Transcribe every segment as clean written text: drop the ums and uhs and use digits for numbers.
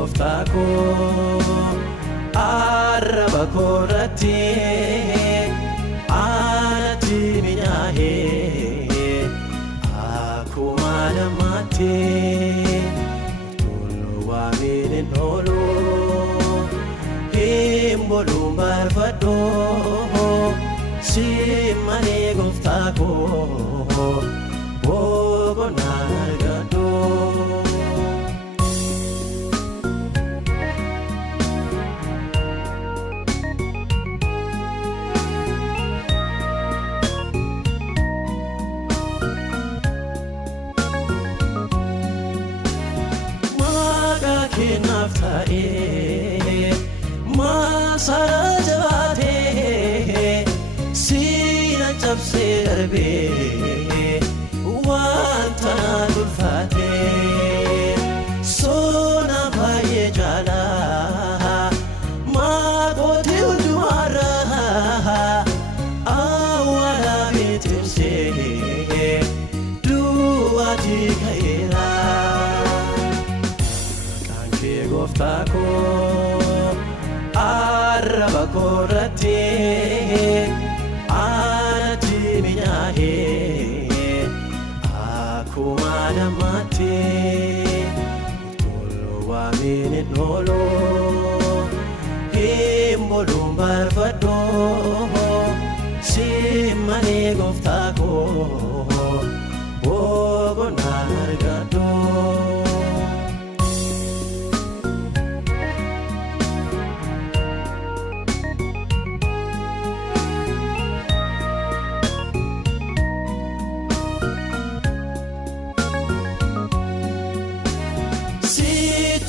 gooftaa koo arraba koorratti anatti minyaa'ee akkuma namaatti toluu waamiin hin oolu hin boluun barbaadoo si malee gooftaa koo boqonnaa argadhoo. Naftae masara jabate sina chapse darbe wanta dulfate sona baye jala ma kote udwara awala bitimse duati kaira gooftaa koo arraba koorratti anatti minyaa'ee akkuma namaatti toluu waamiin hin oolu hin boluun barbaadoo si malee gooftaa koo boqonnaa argadhoo.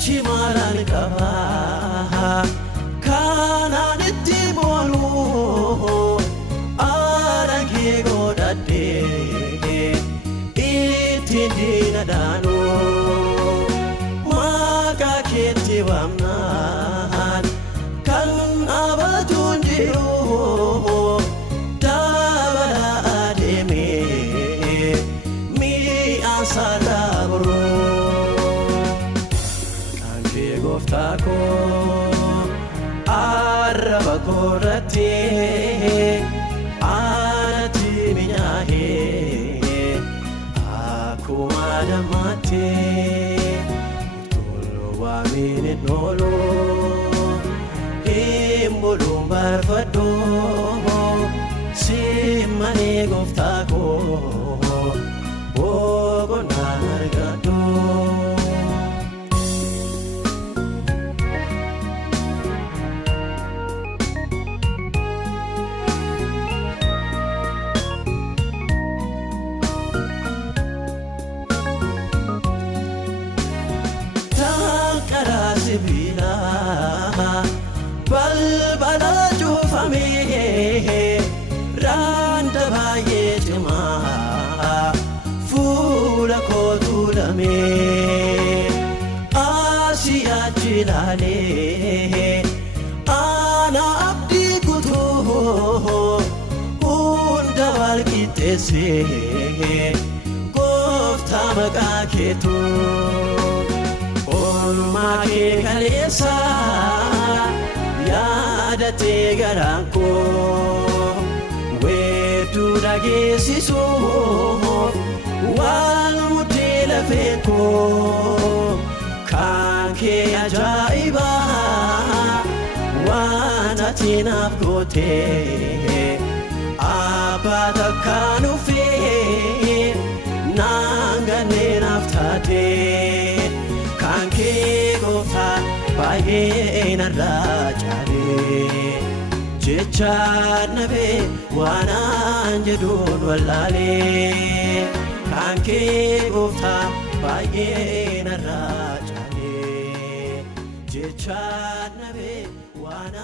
Chimaran kaba kanan itti bolu arage godade itti dinadanu maka keti wamnan kan abatunjiru dabara ademe mi ansalabro. Gooftaa koo arraba koorratti anatti minyaa'ee akkuma namaatti toluu waamiin hin oolu hin boluun barbaadoo si malee gooftaa koo boqonnaa argadhoo. Bila balbala cufame randa baay'ee cimaa fuula kootu lame asii achi ilaalee ana abdii kutuu hunda wal qixxeessee gooftaa maqaa keetu. Olmaa kee kaleessa yaadatee garaan koo weedduu dhageessisuuf waan mudee lafeen koo kan kee ajaa'ibaa waan ati naaf gootee abbaa takkaan ufee naan gannee naaf taatee. Kanke gooftaa baay'ee narraa caalee jecha nabee waan an jedhuun wallaalee kanke gooftaa baay'ee narraa caalee jecha nabee waan